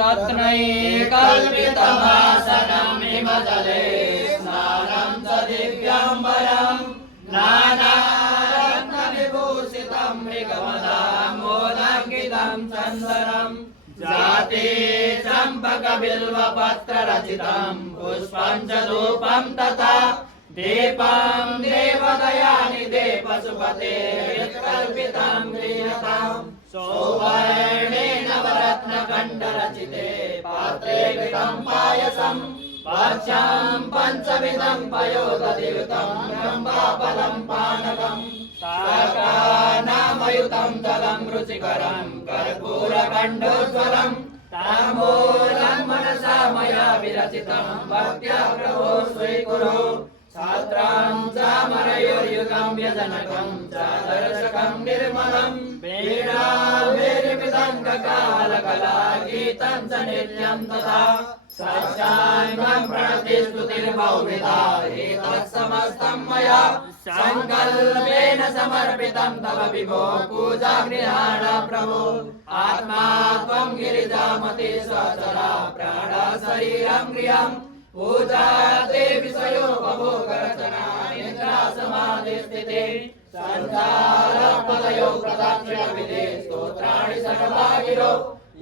रत्नैकल्पितमासनं हिमजले स्नानं च दिव्याम्बरं नानारत्नविभूषितं मृगमदामोदङ्कितं चन्दनं जाते चम्पकबिल्वपत्ररचितं पुष्पं च धूपं तथा दीपं देवदयानिधे पशुपते कल्पितं गृह्यताम् सौवर्णेन नवरत्नकण्डरचिते पात्रे घृतं पायसं भक्ष्यं पञ्चविधं पयोदधियुतं ब्रह्माफलं पानकं शाकानामयुतं जलं रुचिकरं कर्पूरकण्डोज्ज्वलं ताम्बूलं मनसा मया विरचितं भक्त्या प्रभो स्वीकुरु छात्रां चामरयोर्युगं व्यजनकं चादर्शकं निर्मलं वीणाभैर्मृदङ्गकालकलागीतं च नित्यं तथा साष्टाङ्गं प्रणतिस्तुतिर्बहुविधा एतत्समस्तं मया सङ्कल्पेन समर्पितं तव विभो पूजागृहाण प्रभो आत्मा त्वं गिरिजामति स्वचरा प्राणा शरीरं गृहं पूजा ते विषयोपभोगरचना निद्रा समाधिस्थिते सञ्चारपदयो प्रदक्षिणविधे स्तोत्राणि सर्वागिरो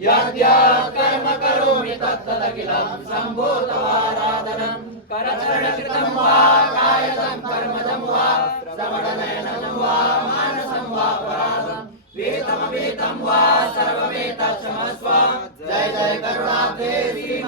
यद्यत् कर्म करोमि तत्तदखिलं शम्भो तवाराधनं करचरणकृतं वा कायजं कर्मजं वा श्रवणनयनं वा मानसं वा पराधं वेदमवेदं वा सर्वमेतत्क्षमस्व जय जय करुणाब्धे श्री